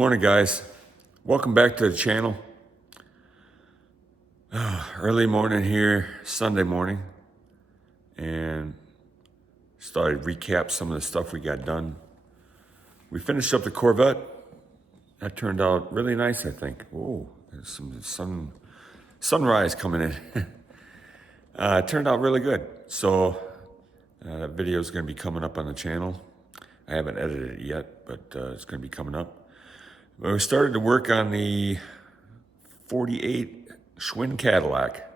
Good morning, guys. Welcome back to the channel. Early morning here, Sunday morning, and started to recap some of the stuff we got done. We finished up the Corvette. That turned out really nice, I think. Whoa, there's some sunrise coming in. It turned out really good. So that video is going to be coming up on the channel. I haven't edited it yet, but it's going to be coming up. We started to work on the 48 Schwinn Cadillac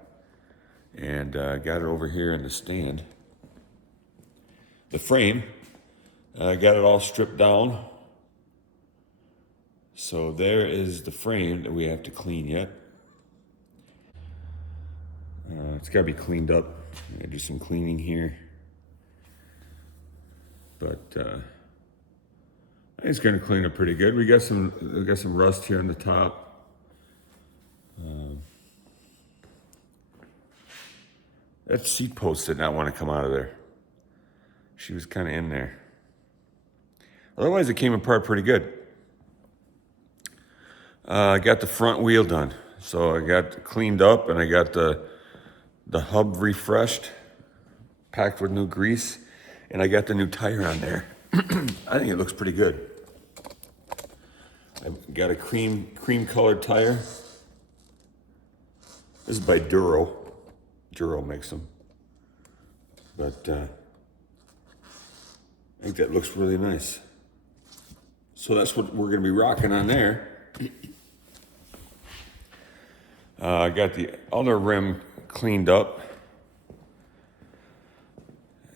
and got it over here in the stand. The frame, got it all stripped down. So there is the frame that we have to clean yet. It's got to be cleaned up. I gotta do some cleaning here. But it's going to clean up pretty good. We got some rust here on the top. That seat post did not want to come out of there. She was kind of in there. Otherwise, it came apart pretty good. I got the front wheel done. So I got cleaned up and I got the hub refreshed, packed with new grease, and I got the new tire on there. I think it looks pretty good. I've got a cream colored tire. This is by Duro. Duro makes them. But I think that looks really nice. So that's what we're going to be rocking on there. I got the other rim cleaned up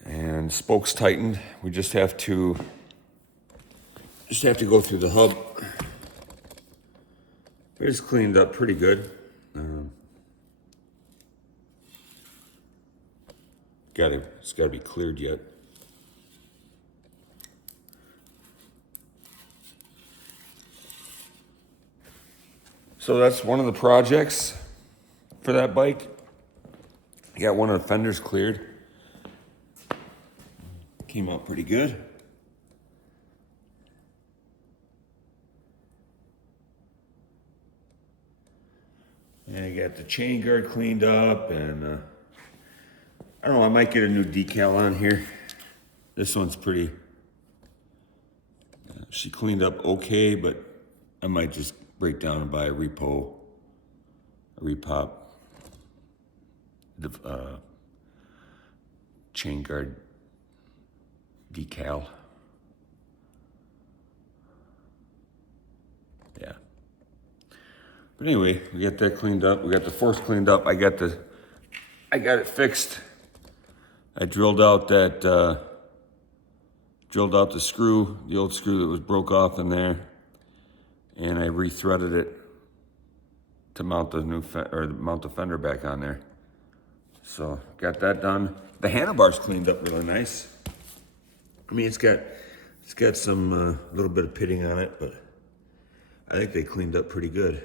and spokes tightened. We just have to go through the hub. It's cleaned up pretty good. It's got to be cleared yet. So that's one of the projects for that bike. I got one of the fenders cleared. Came out pretty good. And I got the chain guard cleaned up, and I don't know, I might get a new decal on here. This one's pretty, she cleaned up okay, but I might just break down and buy a repop, the chain guard decal. Yeah. But anyway, we got that cleaned up. We got the forks cleaned up. I got it fixed. I drilled out the screw, the old screw that was broke off in there, and I re-threaded it to mount the mount the fender back on there. So got that done. The handlebars cleaned up really nice. I mean, it's got some little bit of pitting on it, but I think they cleaned up pretty good.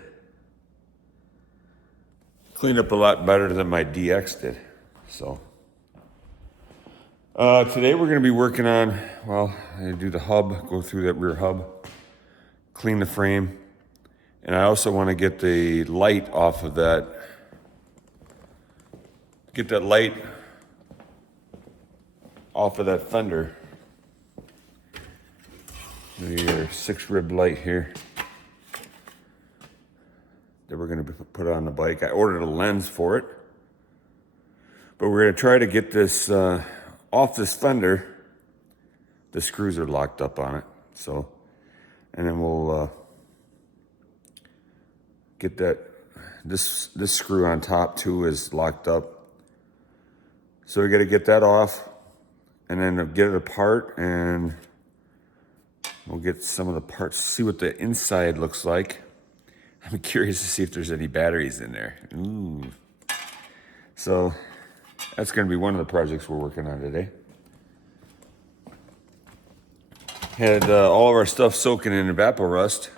Cleaned up a lot better than my DX did. So today we're going to be working on, well, I do the hub, go through that rear hub, clean the frame, and I also want to get the light off of that. Get that light off of that fender. Your 6-rib light here that we're going to put on the bike. I ordered a lens for it, but we're going to try to get this off this fender. The screws are locked up on it, so, and then we'll get that. This screw on top too is locked up, so we got to get that off, and then get it apart, and we'll get some of the parts, see what the inside looks like. I'm curious to see if there's any batteries in there. Ooh. So that's going to be one of the projects we're working on today. Had all of our stuff soaking in Evapo-Rust.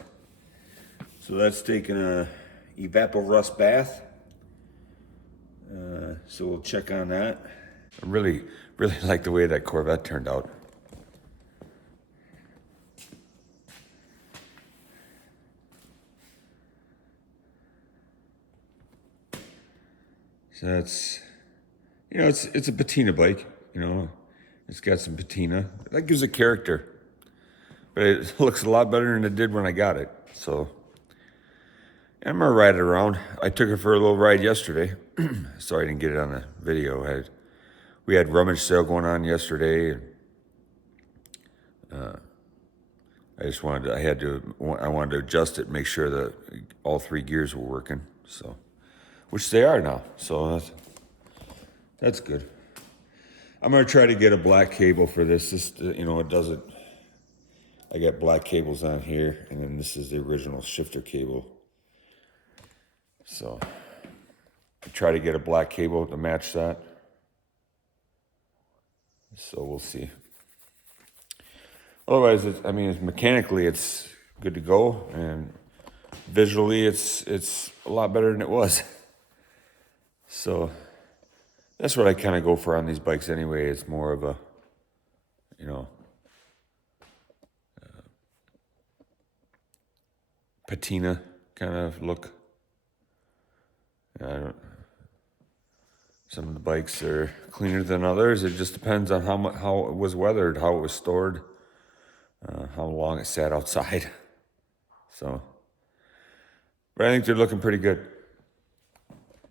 So that's taking a Evapo-Rust bath. So we'll check on that. I really like the way that Corvette turned out. So that's, it's a patina bike, It's got some patina. That gives it character. But it looks a lot better than it did when I got it. So I'm gonna ride it around. I took it for a little ride yesterday. Sorry I didn't get it on the video. We had rummage sale going on yesterday. And, I wanted to adjust it, make sure that all three gears were working. So, which they are now. So that's good. I'm gonna try to get a black cable for this. It doesn't. I got black cables on here, and then this is the original shifter cable. So, I try to get a black cable to match that. So we'll see. Otherwise, mechanically it's good to go, and visually it's a lot better than it was. So that's what I kind of go for on these bikes anyway. It's more of a, patina kind of look. Some of the bikes are cleaner than others. It just depends on how it was weathered, how it was stored, how long it sat outside. So, but I think they're looking pretty good.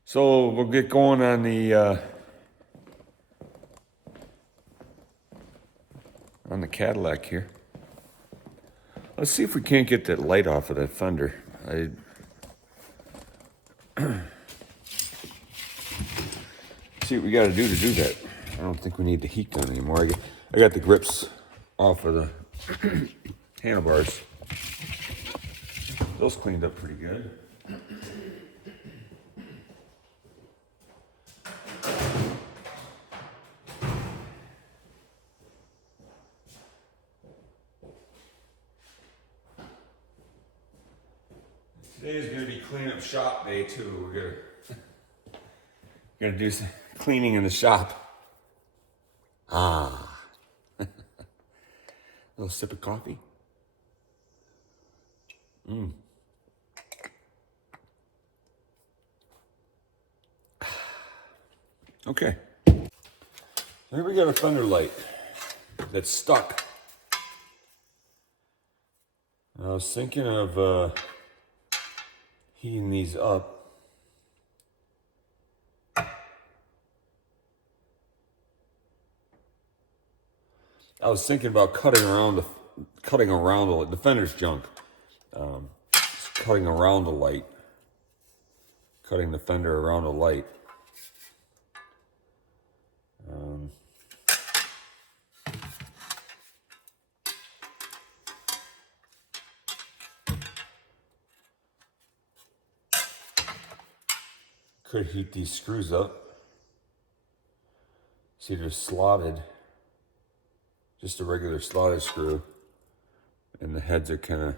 So we'll get going on the Cadillac here. Let's see if we can't get that light off of that fender. See what we got to do that. I don't think we need the heat gun anymore. I got the grips off of the handlebars. Those cleaned up pretty good. Today is going to be cleanup shop day too. We're gonna do some cleaning in the shop. A little sip of coffee. Okay. Here we got a fender light that's stuck. I was thinking of heating these up. I was thinking about cutting around the fender's junk. Just cutting around the light. Cutting the fender around the light. Could heat these screws up. See, they're slotted. Just a regular slotted screw. And the heads are kind of...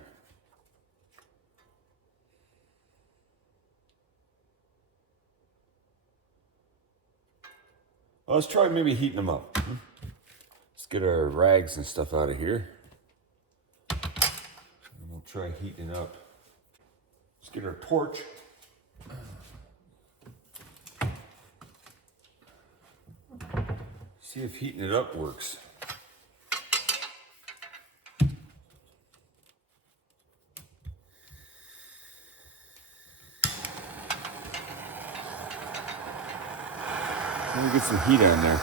Well, let's try maybe heating them up. Let's get our rags and stuff out of here. And we'll try heating it up. Let's get our torch. See if heating it up works. Let me get some heat on there.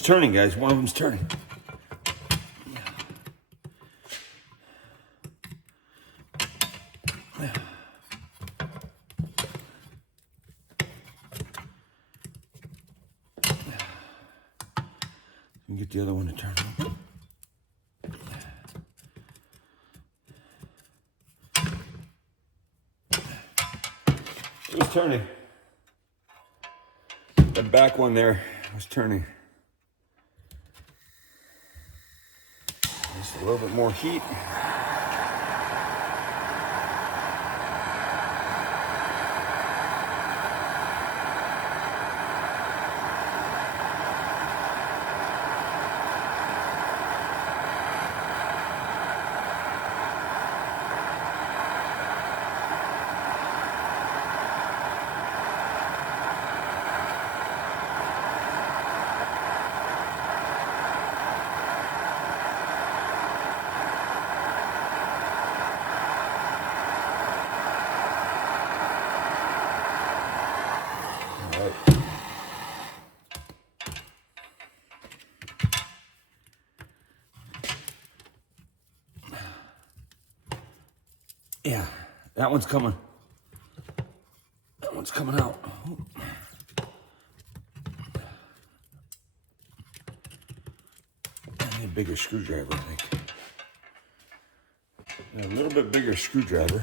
It's turning, guys. One of them's turning. Get the other one to turn. It was turning. The back one there was turning. Just a little bit more heat. Yeah, that one's coming. That one's coming out. I need a bigger screwdriver, I think. A little bit bigger screwdriver.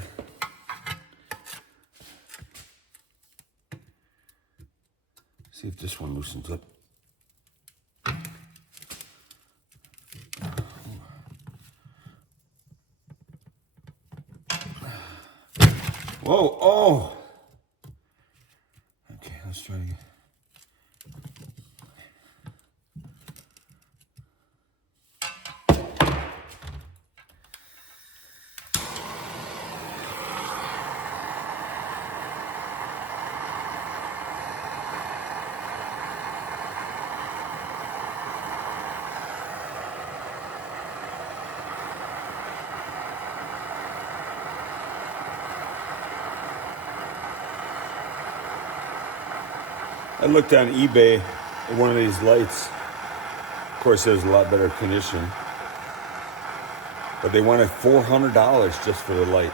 See if this one loosens up. Whoa, oh! Okay, let's try again. I looked on eBay at one of these lights. Of course, it was a lot better condition. But they wanted $400 just for the light.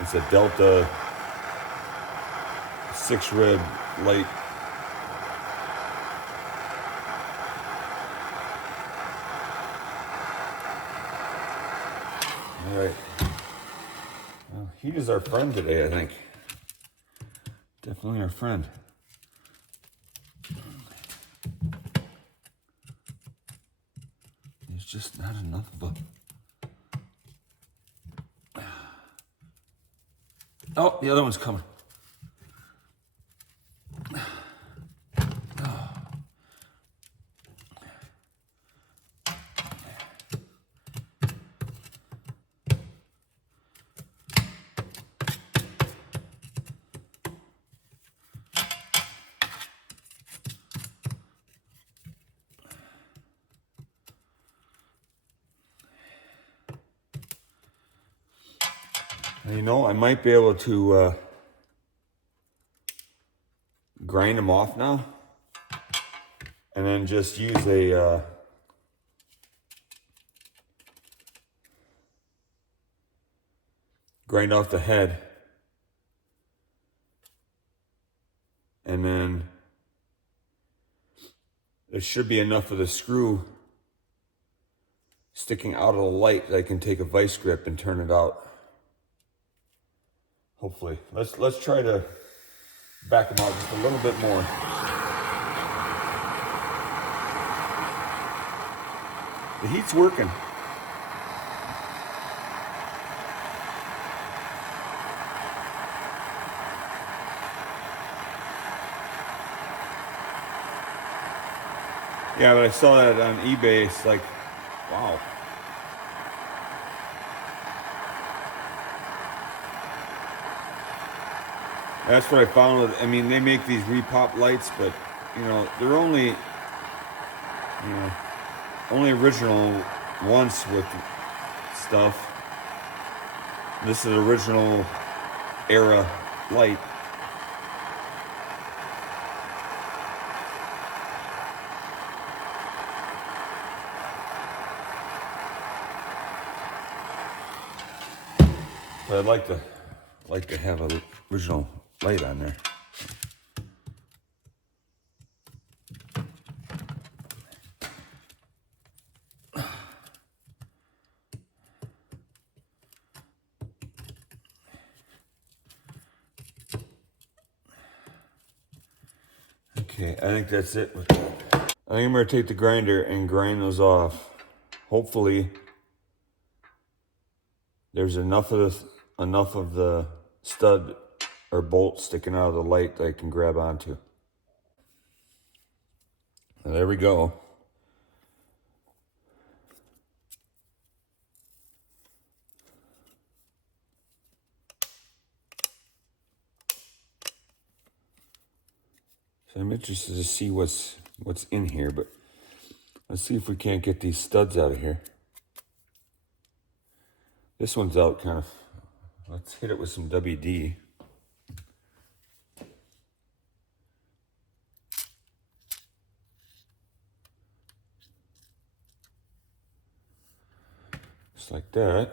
It's a Delta 6-rib light. All right. Well, he is our friend today, I think. Definitely our friend. There's just not enough of a... Oh, the other one's coming. And you know, I might be able to grind them off now, and then just use a grind off the head, and then there should be enough of the screw sticking out of the light that I can take a vice grip and turn it out. Hopefully. Let's try to back them out just a little bit more. The heat's working. Yeah, but I saw that on eBay. It's like, wow. That's what I found. I mean, they make these repop lights, but you know, they're only, only original once with stuff. This is original era light. But I'd like to have a original light on there. Okay, I think that's it with that. I think I'm gonna take the grinder and grind those off. Hopefully, there's enough of the stud or bolt sticking out of the light that I can grab onto. And there we go. So I'm interested to see what's in here, but let's see if we can't get these studs out of here. This one's out kind of. Let's hit it with some WD. Just like that.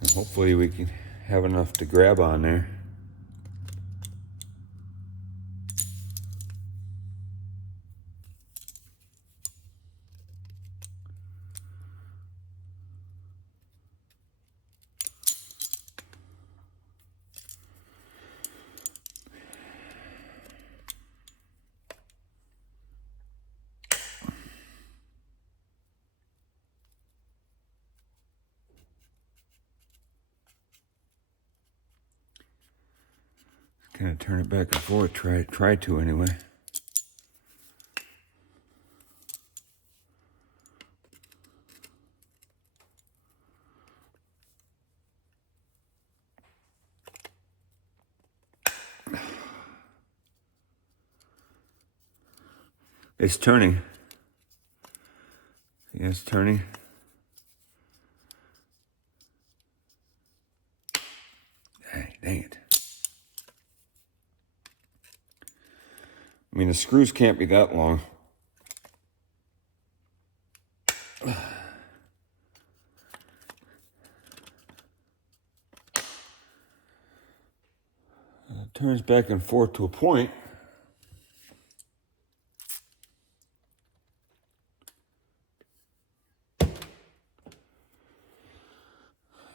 And hopefully we can have enough to grab on there. Kind of turn it back and forth, try to anyway. It's turning. Yeah, it's turning. Dang it. I mean, the screws can't be that long. It turns back and forth to a point.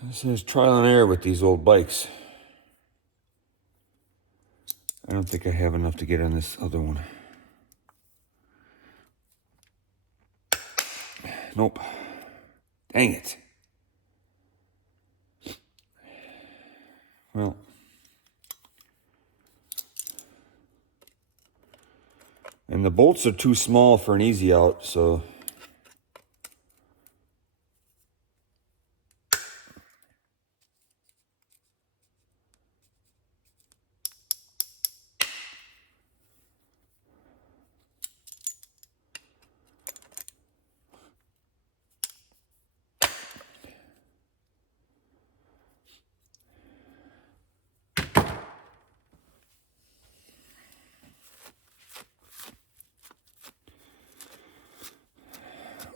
This is trial and error with these old bikes. I don't think I have enough to get on this other one. Nope. Dang it. Well, and the bolts are too small for an easy out, so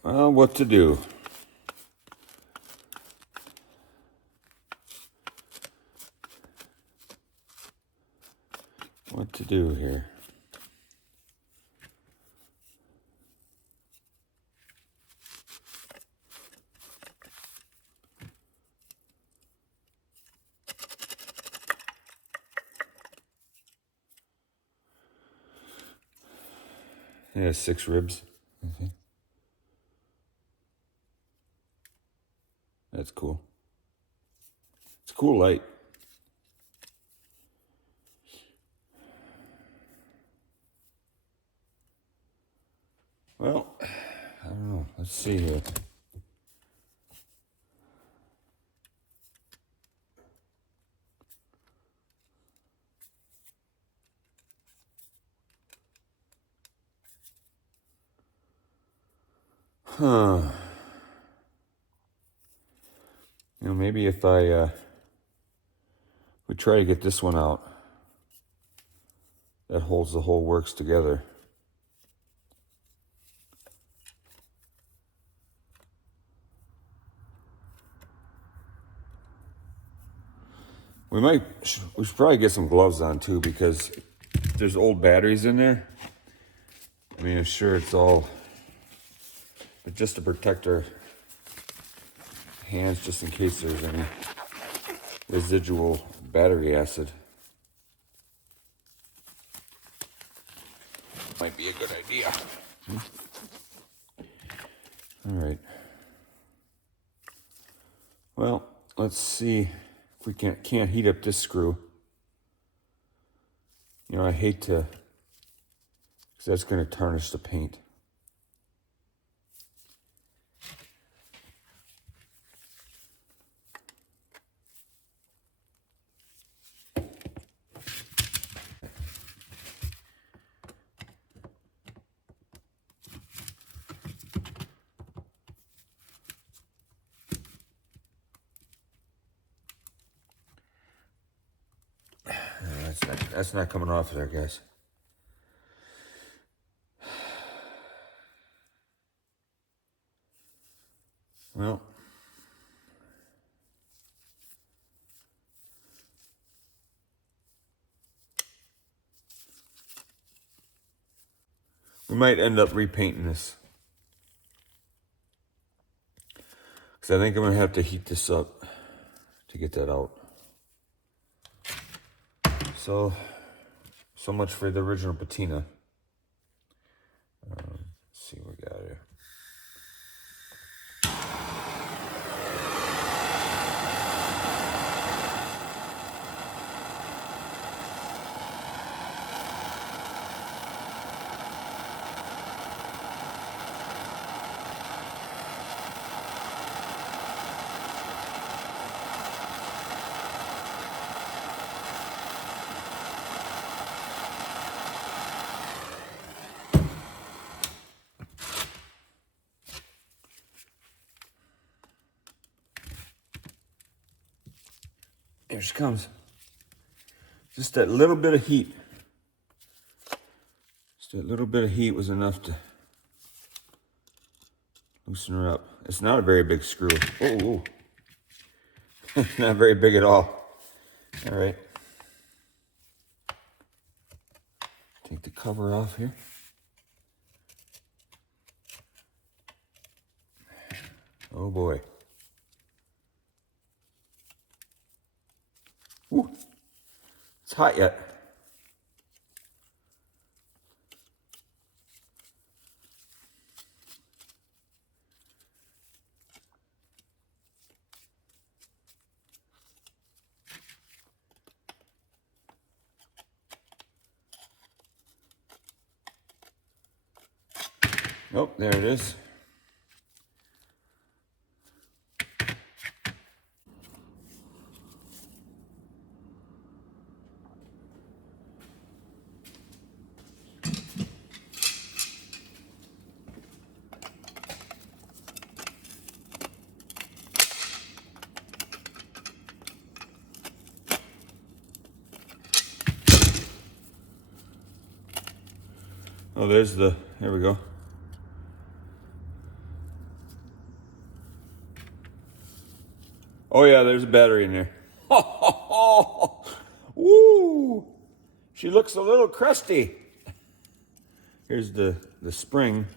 well, what to do? What to do here? Yeah, 6 ribs. Okay. That's cool. It's a cool light. Well, I don't know. Let's see here. Huh. You know, maybe if we try to get this one out, that holds the whole works together. We should probably get some gloves on too, because there's old batteries in there. I mean, I'm sure it's all, but just to protect our hands, just in case there's any residual battery acid. Might be a good idea. All right. Well, let's see if we can't heat up this screw. You know, I hate to, because that's going to tarnish the paint. That's not coming off there, guys. Well, we might end up repainting this, because I think I'm going to have to heat this up to get that out. So much for the original patina. Let's see what we got here. Here she comes. Just that little bit of heat. Just that little bit of heat was enough to loosen her up. It's not a very big screw. Oh, not very big at all. All right. Take the cover off here. Oh boy. Ooh, it's hot yet. Oh, there it is. Oh, there's the, here we go. Oh yeah, there's a battery in there. Woo! She looks a little crusty. Here's the spring.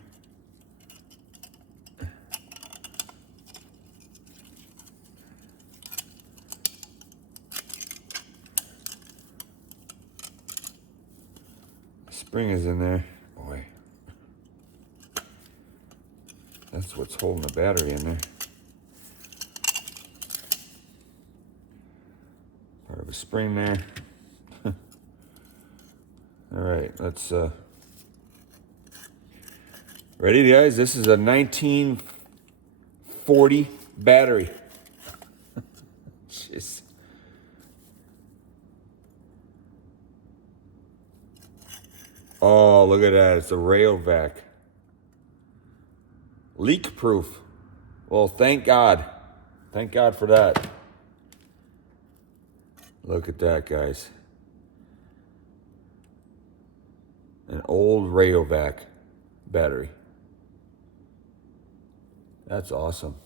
Spring is in there. Boy. That's what's holding the battery in there. Part of a spring there. All right, let's, ready guys? This is a 1940 battery. Jeez. Oh, look at that, it's a Rayovac. Leak proof. Well, thank God. Thank God for that. Look at that, guys. An old Rayovac battery. That's awesome.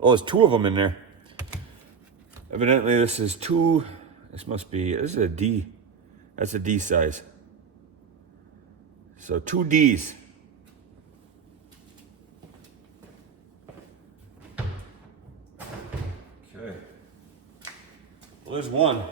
Oh, there's two of them in there. Evidently this is this is a D. That's a D size. So 2 Ds. Okay. Well, there's one.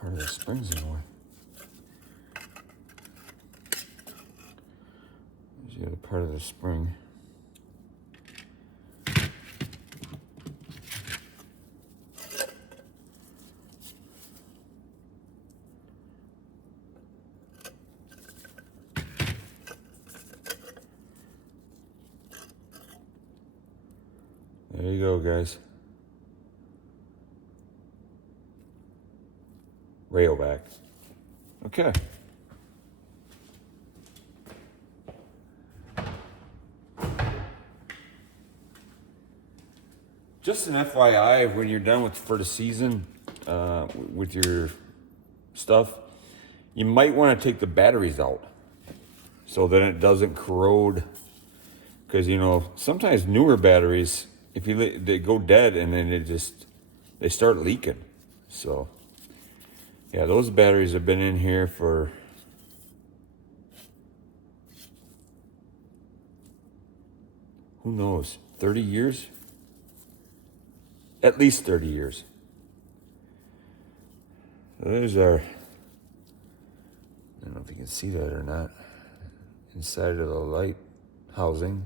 Part of the springs in the way. There's the other part of the spring. There you go, guys. Railback. Okay. Just an FYI, when you're done for the season with your stuff, you might want to take the batteries out so that it doesn't corrode. Because, you know, sometimes newer batteries, if they go dead and then they start leaking. So, yeah, those batteries have been in here for who knows, 30 years? At least 30 years. So there's our, I don't know if you can see that or not, inside of the light housing.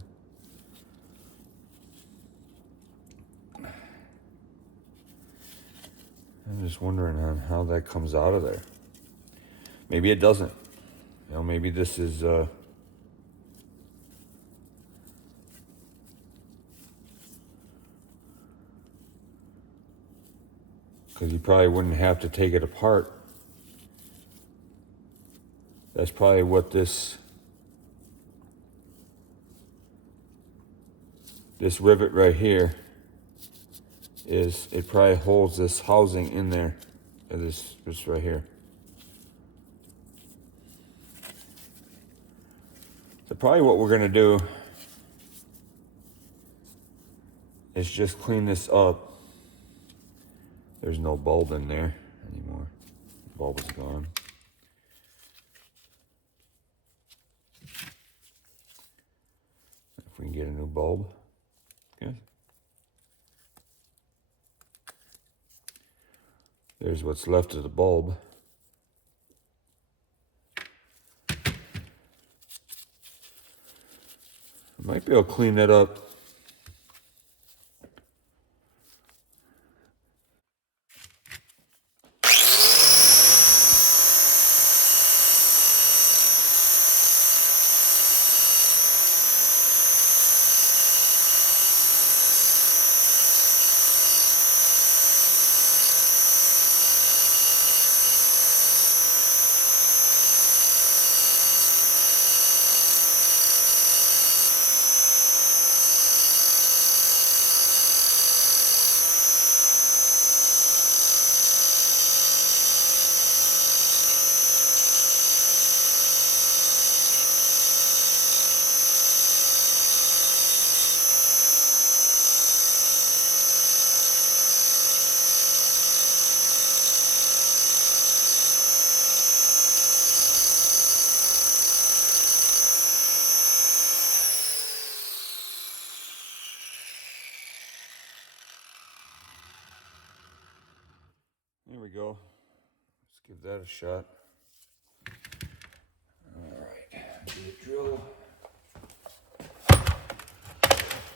I'm just wondering on how that comes out of there. Maybe it doesn't. You know, maybe this is because you probably wouldn't have to take it apart. That's probably what this rivet right here is. It probably holds this housing in there. This right here. So probably what we're gonna do is just clean this up. There's no bulb in there anymore. The bulb is gone. If we can get a new bulb. Okay. There's what's left of the bulb. I might be able to clean that up. There we go. Let's give that a shot. All right, get a drill.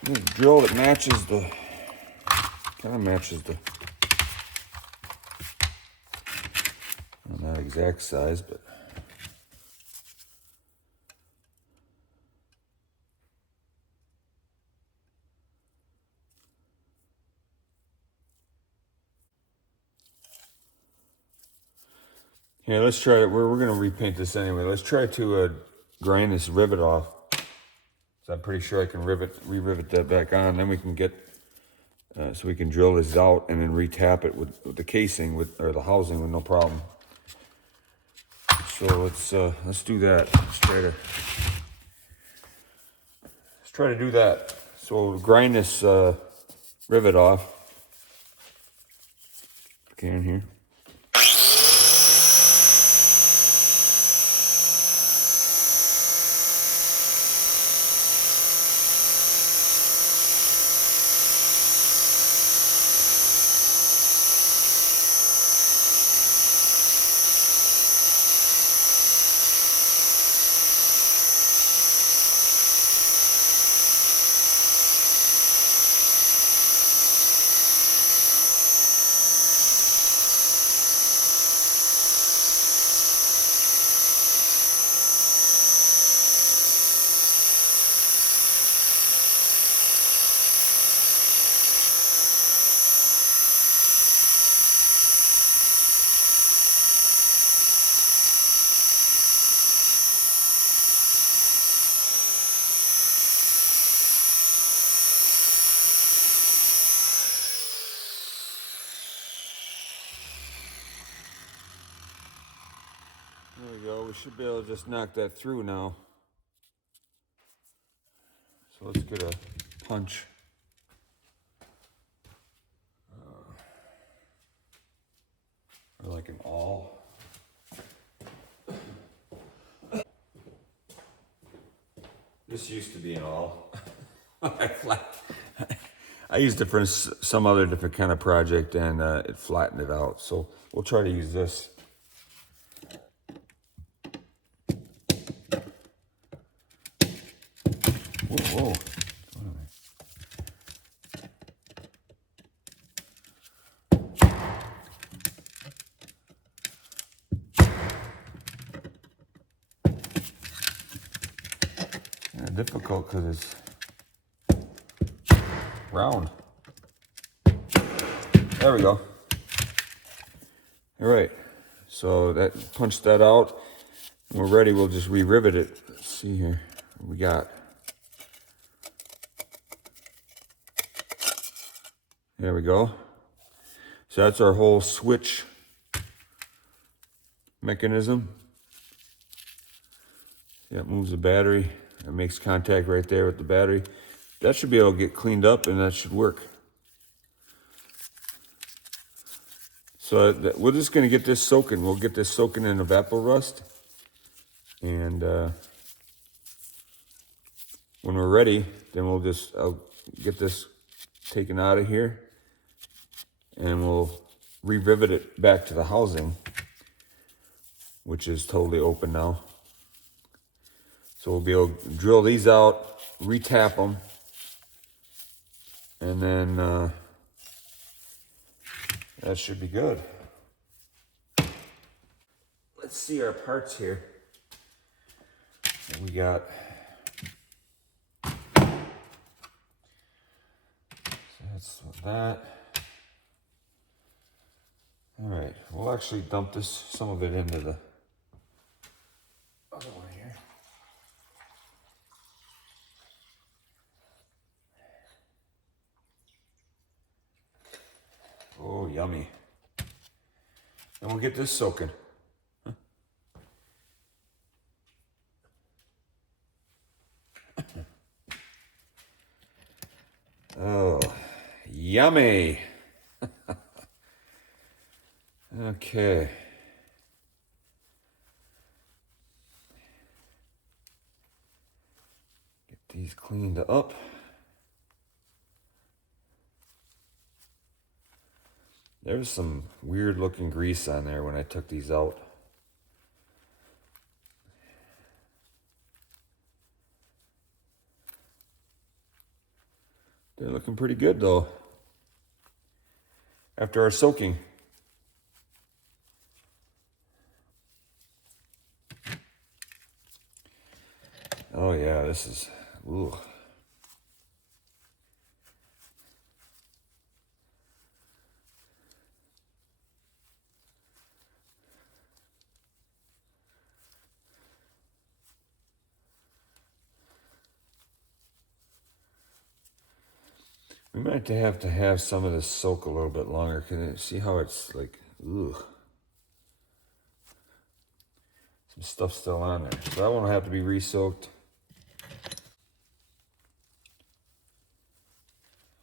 Need a drill that matches kind of matches the, well, not exact size, but yeah, let's try it. We're going to repaint this anyway. Let's try to grind this rivet off. So I'm pretty sure I can re-rivet that back on. Then we can get so we can drill this out and then retap it with the casing or the housing with no problem. So let's do that. Let's try to do that. So we'll grind this rivet off. Can here. There we go. We should be able to just knock that through now. So let's get a punch. Or like an awl. This used to be an awl. I used it for some other different kind of project and it flattened it out. So we'll try to use this. Whoa. Difficult because it's round. There we go. All right, so that punched that out. When we're ready, we'll just re-rivet it. Let's see here what we got. There we go. So that's our whole switch mechanism. That moves the battery. It makes contact right there with the battery. That should be able to get cleaned up and that should work. So we're just going to get this soaking. We'll get this soaking in evapor rust. And when we're ready, then I'll get this taken out of here. And we'll re-rivet it back to the housing, which is totally open now. So we'll be able to drill these out, retap them, and then that should be good. Let's see our parts here. We got so that's that. All right, we'll actually dump some of it into the other one here. Oh, yummy. And we'll get this soaking. Huh? Oh, yummy. Okay. Get these cleaned up. There's some weird looking grease on there when I took these out. They're looking pretty good though. After our soaking. Oh yeah, this is, ooh. We might have to have some of this soak a little bit longer. Can you see how it's like, ugh. Some stuff still on there. So that one will have to be re-soaked.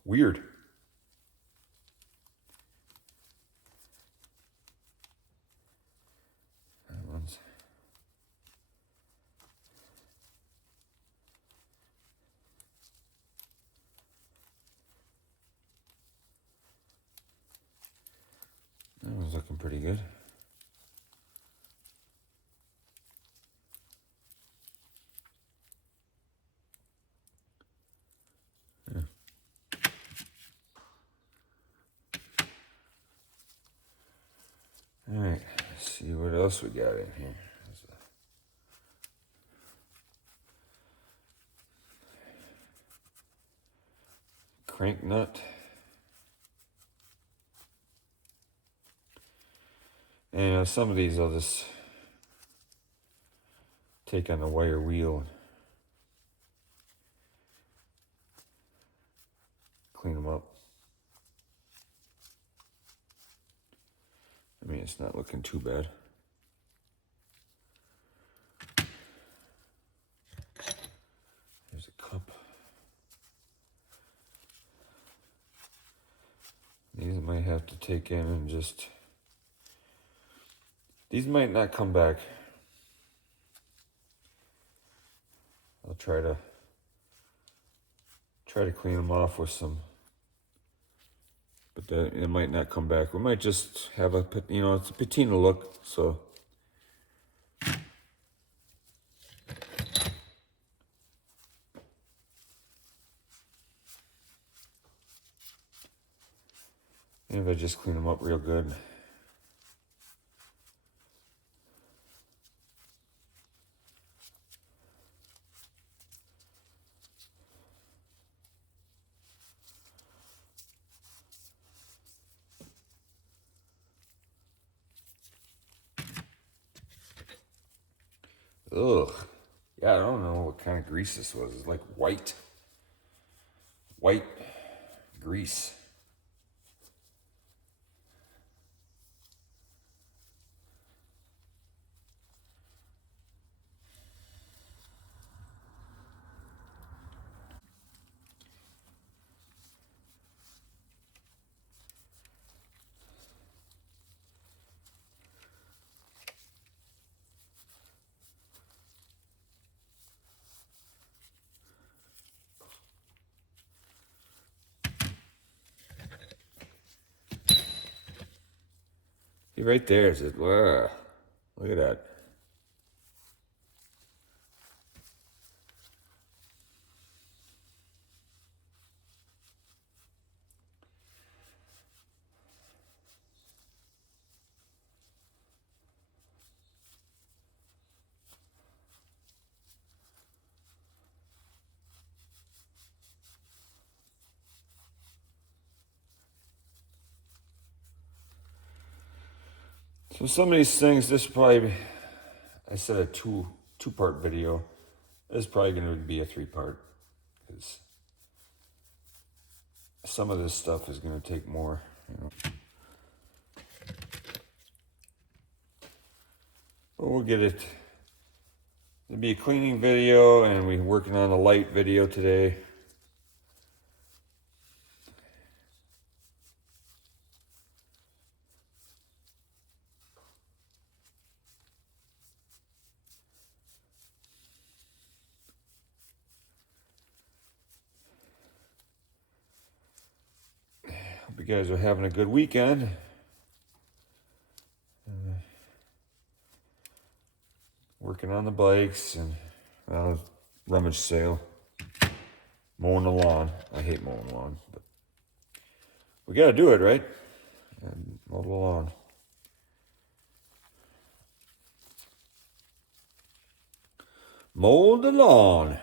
Weird. That one's... That one's looking pretty good. Yeah. All right, let's see what else we got in here. Crank nut. And some of these I'll just take on the wire wheel and clean them up. I mean, it's not looking too bad. There's a cup. These I might have to take in and just... These might not come back. I'll try to clean them off with some, but it might not come back. We might just have a, you know, it's a patina look, so. And if I just clean them up real good. Ugh. Yeah, I don't know what kind of grease this was. It's like white grease. See, right there is it. Wow. Look at that. So some of these things, this probably, I said a two-part video. This is probably going to be a 3-part, because some of this stuff is going to take more, you know. But we'll get it. It'll be a cleaning video, and we're working on a light video today. Hope you guys are having a good weekend. Working on the bikes and rummage sale. Mowing the lawn. I hate mowing the lawn, but we gotta do it, right? And mow the lawn. Mow the lawn.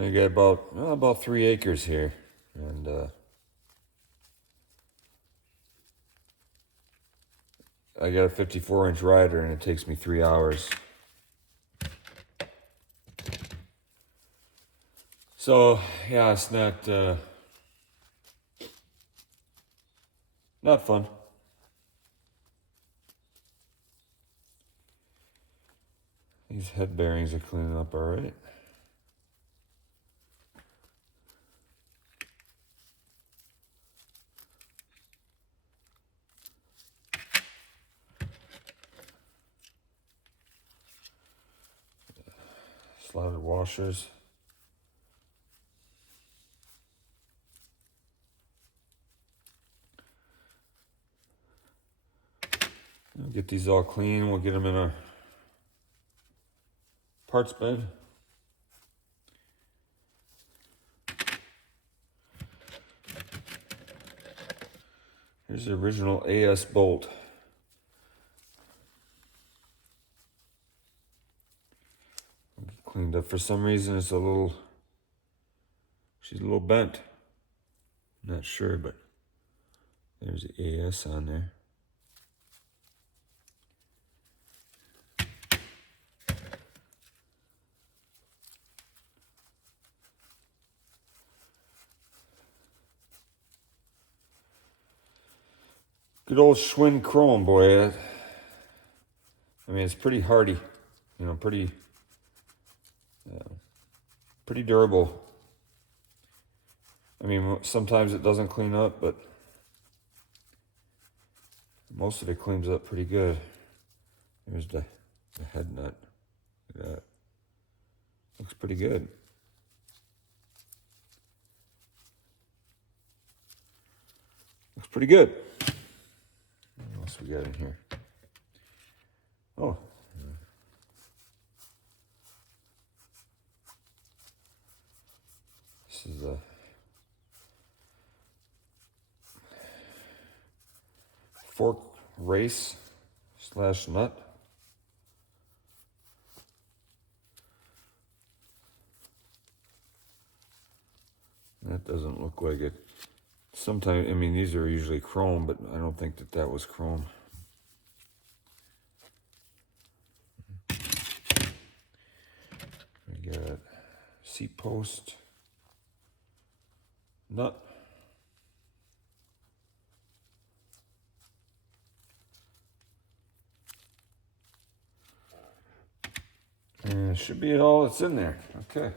I got about 3 acres here, and I got a 54-inch rider, and it takes me 3 hours. So yeah, it's not fun. These head bearings are cleaning up all right. Slotted washers. We'll get these all clean. We'll get them in our parts bed. Here's the original AS bolt. Cleaned up. For some reason, she's a little bent. I'm not sure, but there's the AS on there. Good old Schwinn chrome, boy. I mean, it's pretty hardy, you know, pretty durable. I mean, sometimes it doesn't clean up, but most of it cleans up pretty good. There's the head nut. Look at that. Looks pretty good. Looks pretty good. What else we got in here? Oh. This is a fork race / nut. That doesn't look like it. Sometimes, I mean, these are usually chrome, but I don't think that was chrome. We got seat post, nut. And it should be all that's in there. Okay.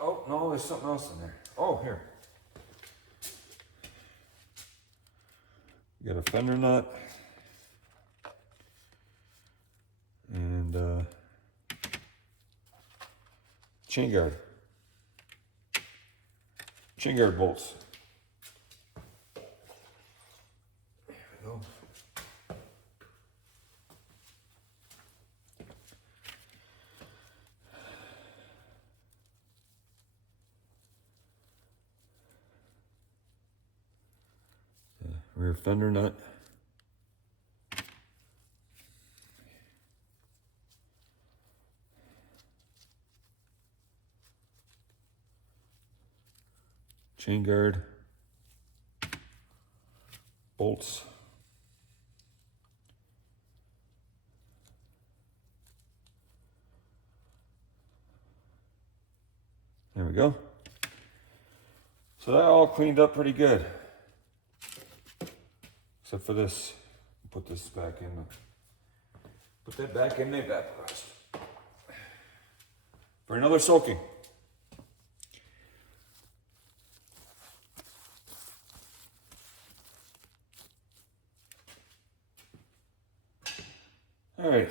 Oh, no, there's something else in there. Oh, here. You got a fender nut. And chain guard. Chain guard bolts. There we go. Rear fender nut. Chain guard. Bolts. There we go. So that all cleaned up pretty good. Except for this. Put this back in. Put that back in the evaporator for another soaking. All right.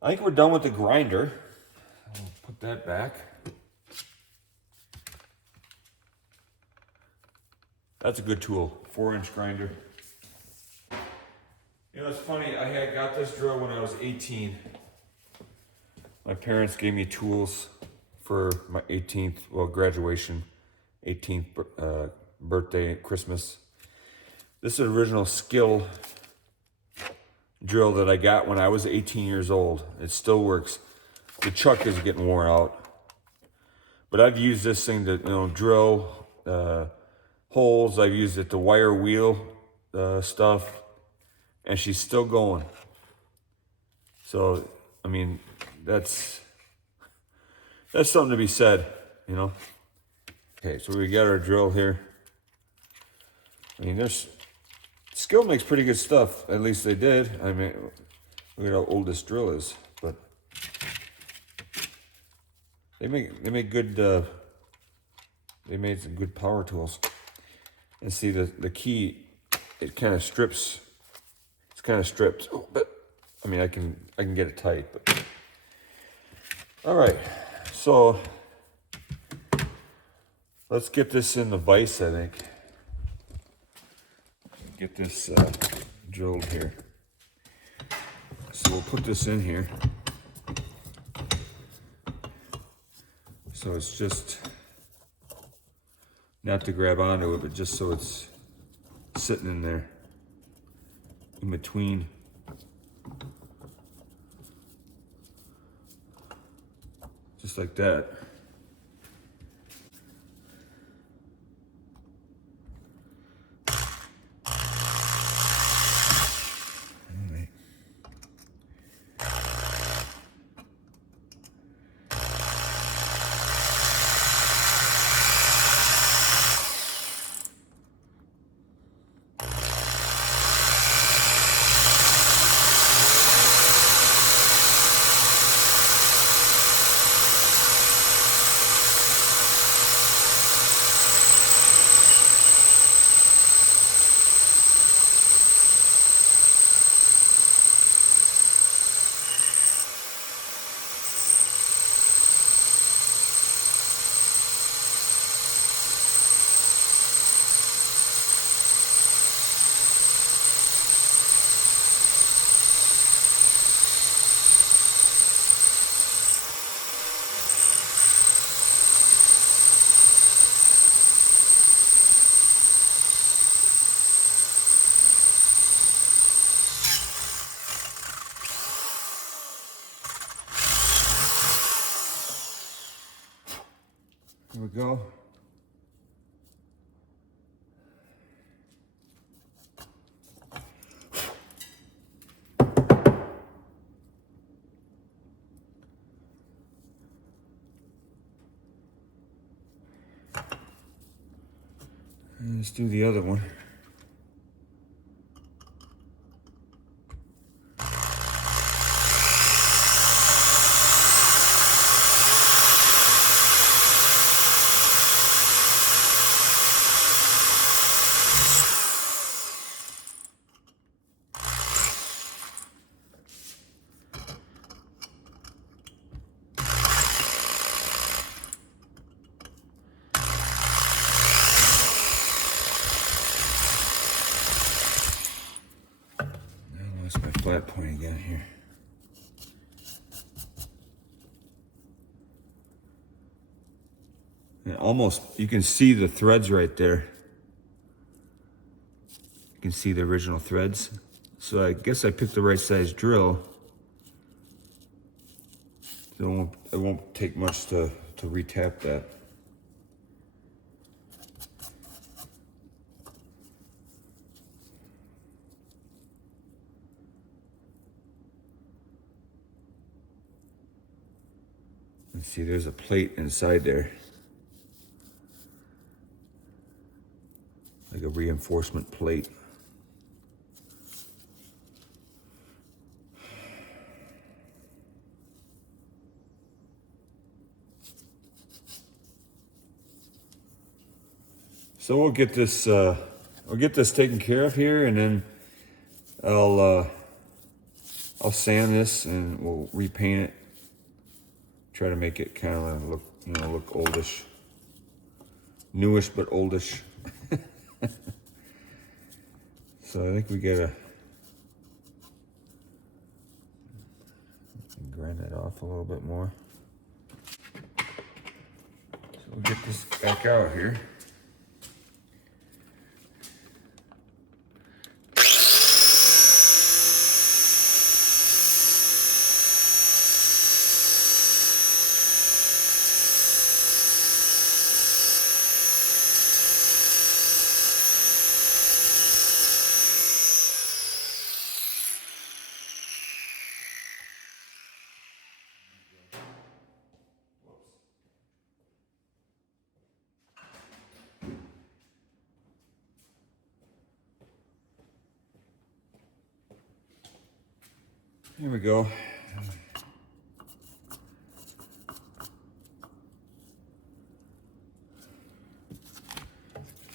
I think we're done with the grinder. I'll put that back. That's a good tool, 4-inch grinder. You know, it's funny, I had got this drill when I was 18. My parents gave me tools for my 18th, well, graduation, 18th birthday, Christmas. This is an original skill drill that I got when I was 18 years old. It still works. The chuck is getting worn out. But I've used this thing to, drill holes. I've used it to wire wheel stuff. And she's still going. So, I mean, that's something to be said, you know. Okay, so we got our drill here. I mean, Skill makes pretty good stuff. At least they did. I mean, look at how old this drill is. But they make good. They made some good power tools. And see the key, it kind of strips. It's kind of stripped, but I mean, I can get it tight. But all right, so let's get this in the vise. I think. Get this drilled here. So we'll put this in here. So it's just not to grab onto it, but just so it's sitting in there in between. Just like that. Here we go. And let's do the other one. Lost my flat point again here. And almost, you can see the threads right there. You can see the original threads. So I guess I picked the right size drill. So it won't take much to retap that. Let's see, there's a plate inside there. Like a reinforcement plate. So we'll get this taken care of here, and then I'll sand this and we'll repaint it. Try to make it kind of look oldish, newish but oldish. So I think we gotta grind that off a little bit more. So we'll get this back out here. Here we go.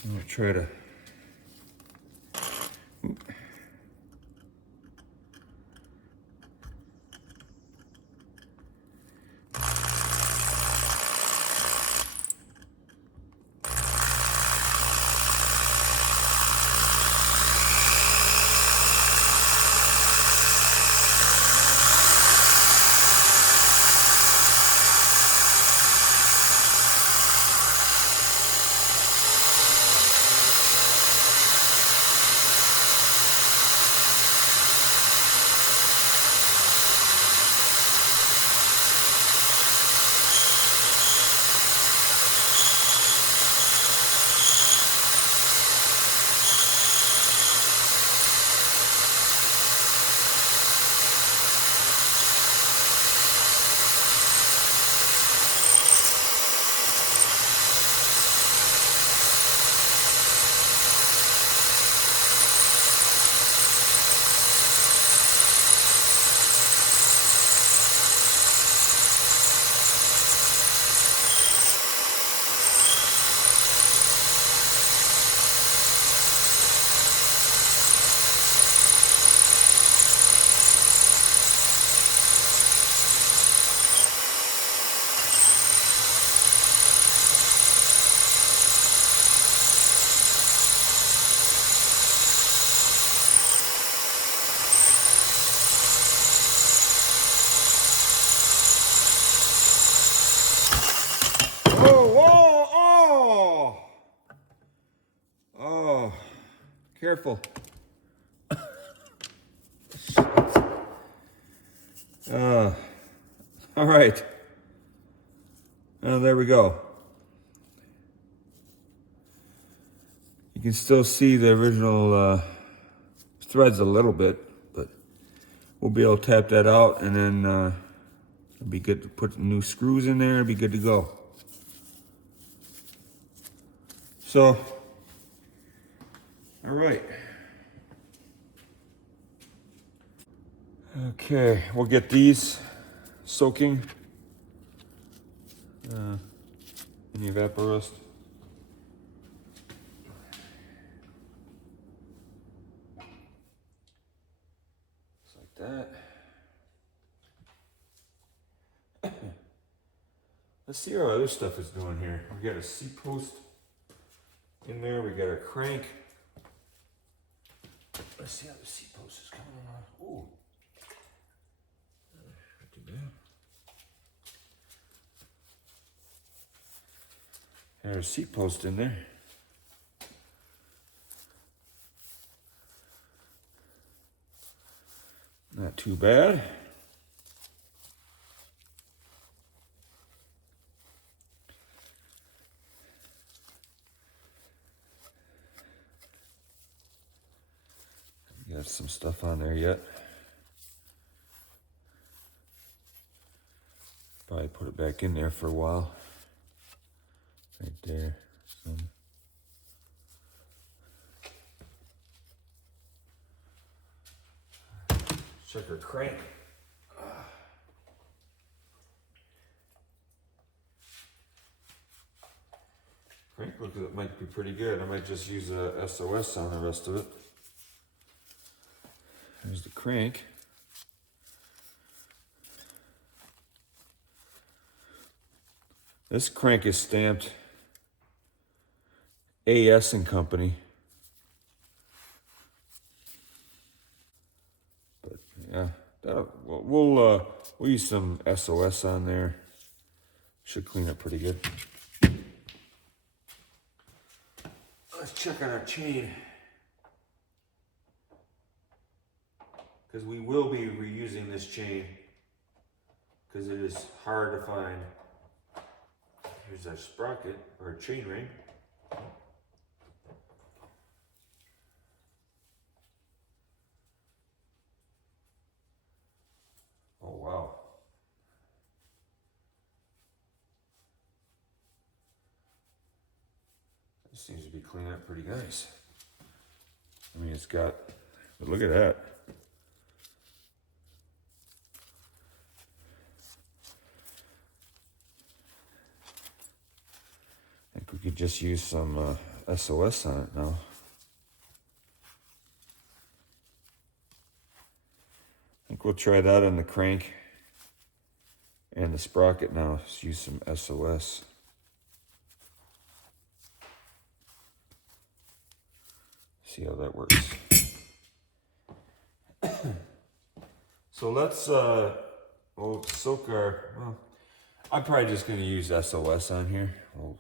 I'm gonna try to. Whoa, whoa, oh! Oh, careful. All right. There we go. You can still see the original threads a little bit, but we'll be able to tap that out, and then it'll be good to put new screws in there. It'll be good to go. So, all right. Okay, we'll get these soaking in the evaporist. Just like that. Let's see how our other stuff is doing here. We got a seat post in there. We got a crank. Let's see how the seat post is coming along. Ooh. Not too bad. There's a seat post in there. Not too bad. Got some stuff on there yet. Probably put it back in there for a while. Right there. Some. Check her crank. Crank looks like it might be pretty good. I might just use a SOS on the rest of it. There's the crank. This crank is stamped AS and Company. But yeah, we'll use some SOS on there. Should clean up pretty good. Let's check on our chain, because we will be reusing this chain because it is hard to find. Here's our sprocket, or a chain ring. Oh wow. This seems to be cleaning up pretty nice. I mean, it's got, but look at that. could just use some SOS on it now. I think we'll try that on the crank and the sprocket now. Let's use some SOS. See how that works. So let's we'll soak our, well, I'm probably just going to use SOS on here. We'll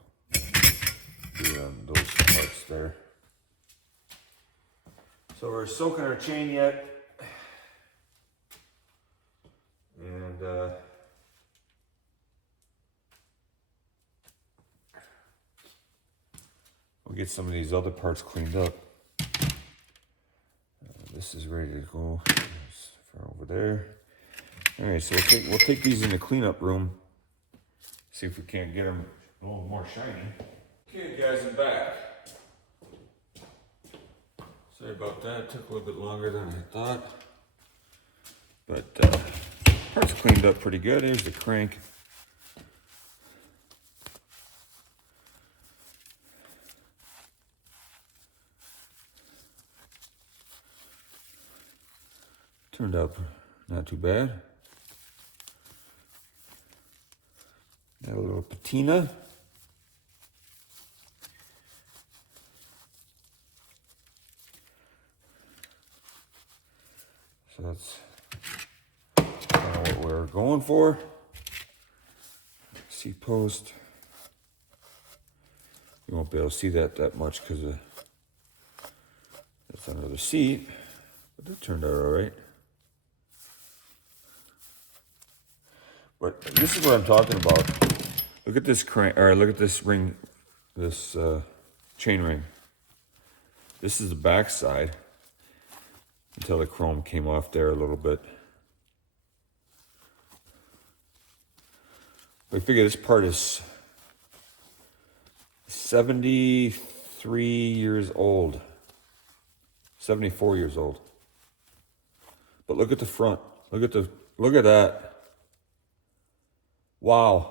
do those parts there. So we're soaking our chain yet. And we'll get some of these other parts cleaned up. This is ready to go. For over there. All right, so we'll take these in the cleanup room. See if we can't get them a little more shiny. Okay, guys, I'm back. Sorry about that. It took a little bit longer than I thought. But parts cleaned up pretty good. Here's the crank. Turned out not too bad. Got a little patina. So that's kind of what we're going for. Seat post. You won't be able to see that much because that's under the seat. But that turned out all right. But this is what I'm talking about. Look at this crank, or look at this ring, this chain ring. This is the back side until the chrome came off there a little bit. I figure this part is 73 years old, 74 years old. But look at the front. Look at that. Wow.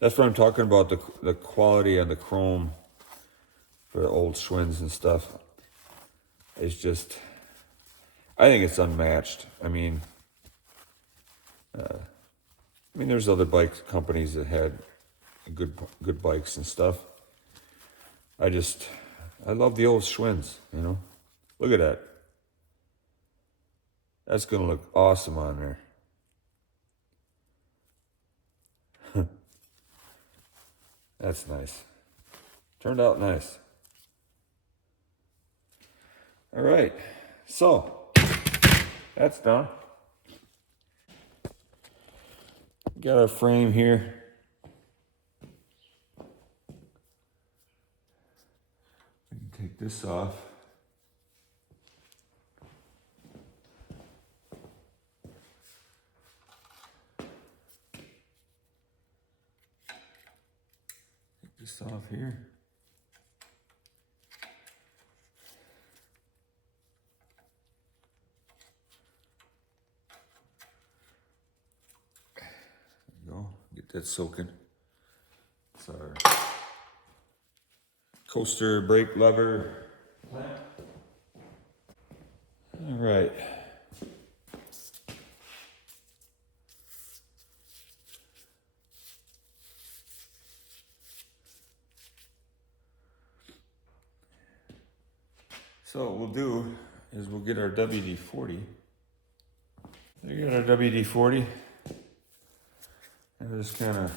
That's what I'm talking about, the quality and the chrome for the old Schwinns and stuff. It's just, I think it's unmatched. I mean, there's other bike companies that had good bikes and stuff. I love the old Schwinns, you know. Look at that. That's gonna look awesome on there. That's nice. Turned out nice. All right, so that's done. Got our frame here. We can take this off. Take this off here. Get that soaking. It's our coaster brake lever clamp. All right. So what we'll do is we'll get our WD-40. There you got our WD-40. And just kind of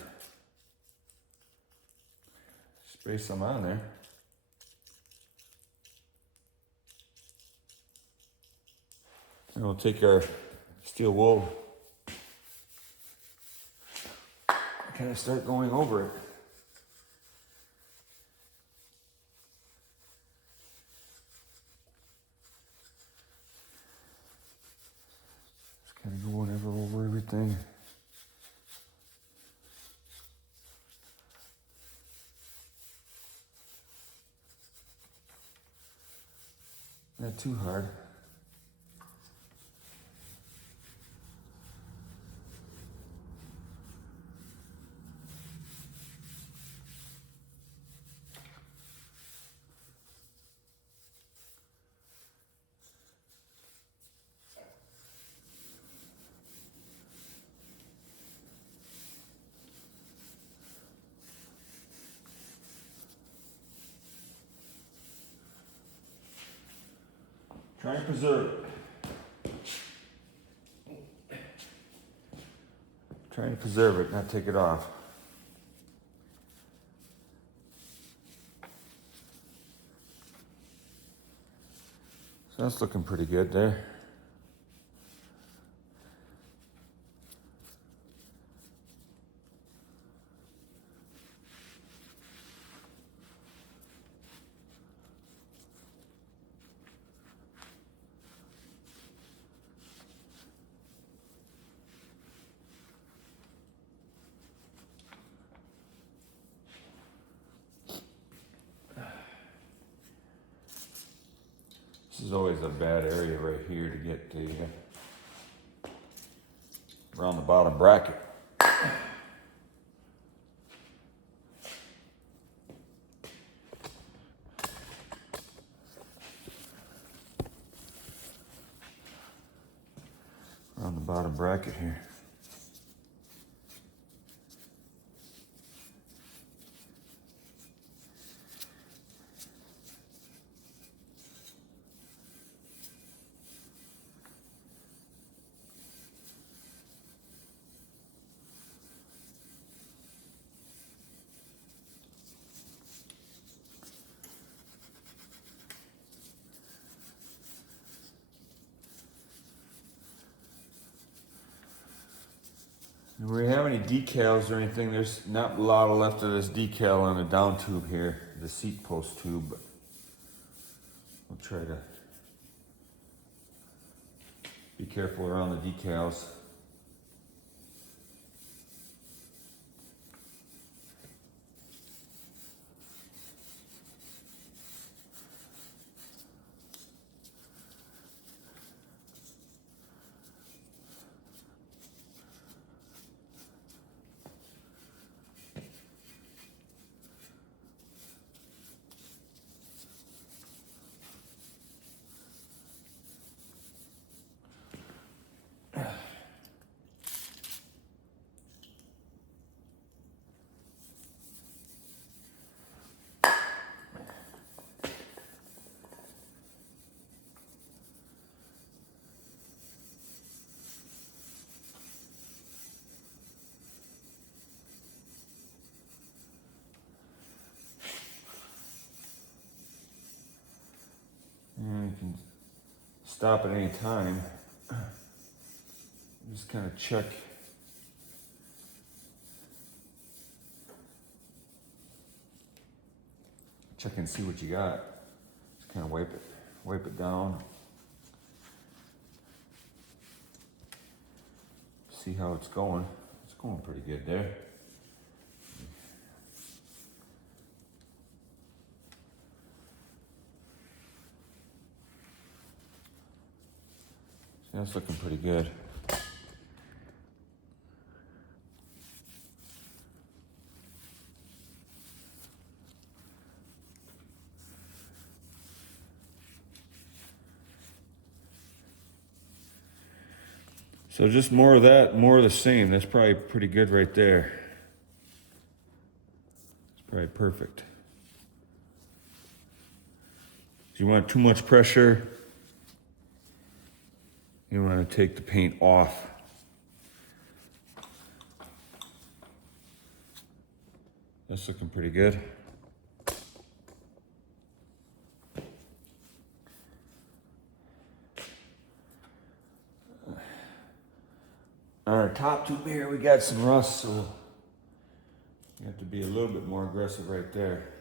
spray some on there. And we'll take our steel wool, kind of start going over it. Just kind of going over everything. Not too hard. Trying to preserve it. Trying to preserve it, not take it off. So that's looking pretty good there. This is always a bad area right here to get the around the bottom bracket. Around the bottom bracket here. If we have any decals or anything, there's not a lot left of this decal on the down tube here, the seat post tube, but we'll try to be careful around the decals. And you can stop at any time. Just kind of check. Check and see what you got. Just kind of wipe it down. See how it's going. It's going pretty good there. That's looking pretty good. So just more of that, more of the same. That's probably pretty good right there. It's probably perfect. If you want too much pressure, you want to take the paint off. That's looking pretty good. On our top tube here, we got some rust, so you have to be a little bit more aggressive right there.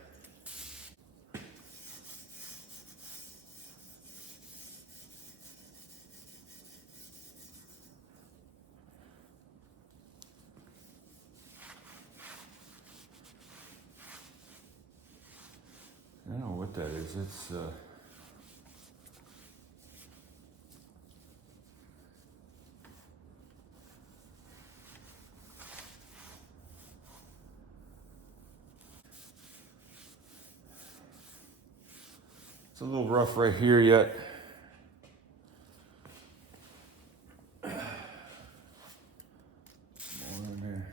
I don't know what that is. It's a little rough right here yet. More in there.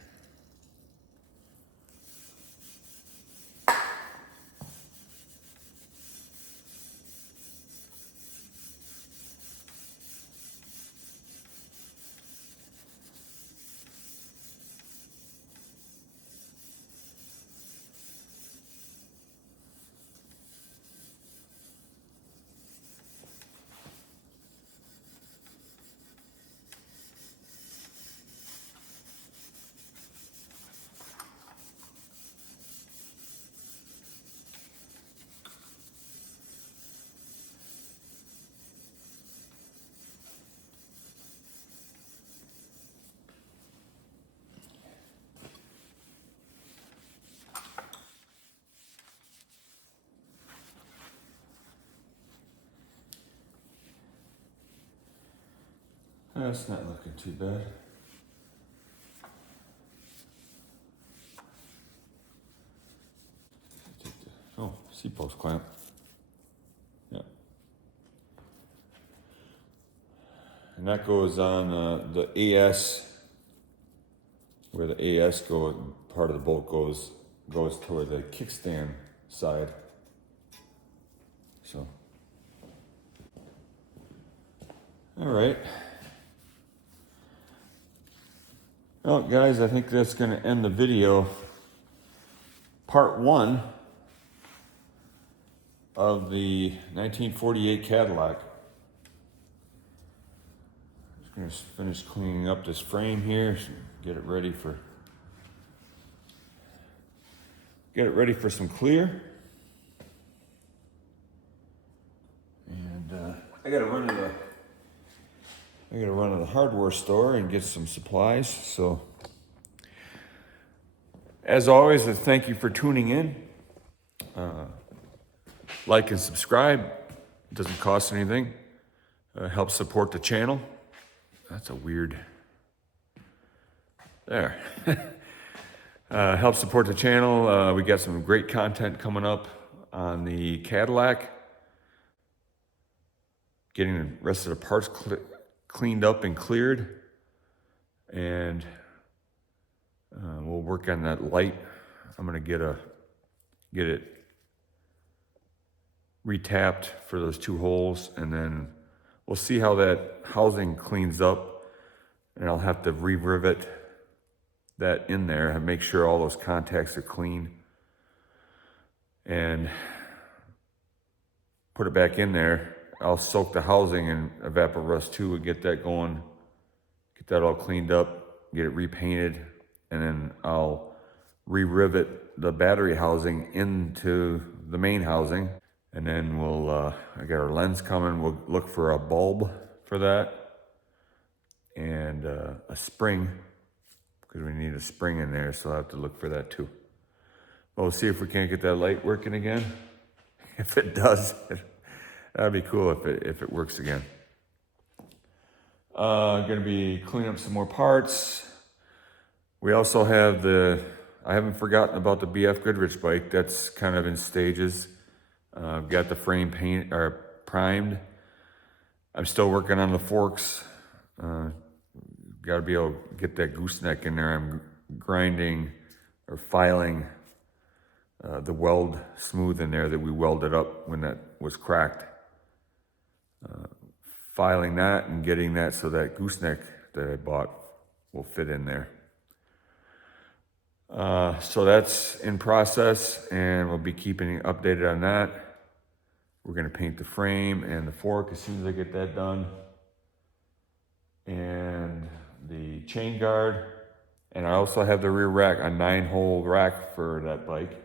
That's not looking too bad. Oh, C-post clamp. Yeah. And that goes on the AS, where the AS part of the bolt goes toward the kickstand side. So, all right. Well, guys, I think that's going to end the video. Part 1 of the 1948 Cadillac. Just going to finish cleaning up this frame here, get it ready for some clear. And I got to run to the hardware store and get some supplies. So, as always, thank you for tuning in. Like and subscribe. It doesn't cost anything. Helps support the channel. That's a weird... There. Help support the channel. We got some great content coming up on the Cadillac. Getting the rest of the parts cleaned up and cleared. And we'll work on that light. I'm going to get it retapped for those 2 holes, and then we'll see how that housing cleans up, and I'll have to re-rivet that in there and make sure all those contacts are clean and put it back in there. I'll soak the housing in Evaporust too and get that going, get that all cleaned up, get it repainted, and then I'll re-rivet the battery housing into the main housing. And then I got our lens coming. We'll look for a bulb for that and a spring, because we need a spring in there, so I'll have to look for that too. But we'll see if we can't get that light working again. If it does, that'd be cool if it works again. Gonna be cleaning up some more parts. We also have I haven't forgotten about the BF Goodrich bike. That's kind of in stages. I've got the frame primed. I'm still working on the forks. Got to be able to get that gooseneck in there. I'm grinding or filing the weld smooth in there that we welded up when that was cracked. Filing that and getting that so that gooseneck that I bought will fit in there. So that's in process, and we'll be keeping you updated on that. We're going to paint the frame and the fork as soon as I get that done. And the chain guard. And I also have the rear rack, a 9-hole rack for that bike.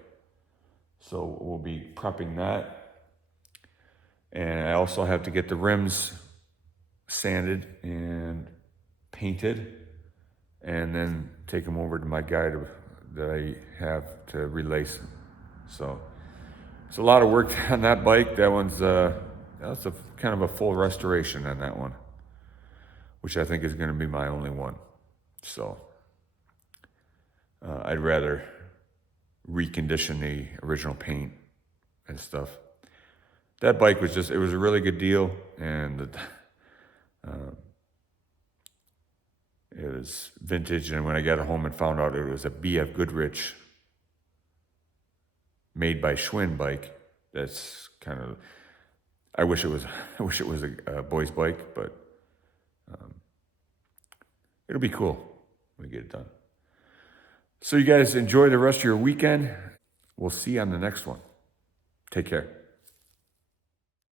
So we'll be prepping that. And I also have to get the rims sanded and painted, and then take them over to my guy that I have to relace them. So it's a lot of work on that bike. That one's that's a kind of a full restoration on that one, which I think is going to be my only one. So I'd rather recondition the original paint and stuff. That bike was it was a really good deal, and it was vintage. And when I got it home and found out it was a BF Goodrich made by Schwinn bike, that's kind of, I wish it was a boy's bike, but it'll be cool when we get it done. So you guys enjoy the rest of your weekend. We'll see you on the next one. Take care.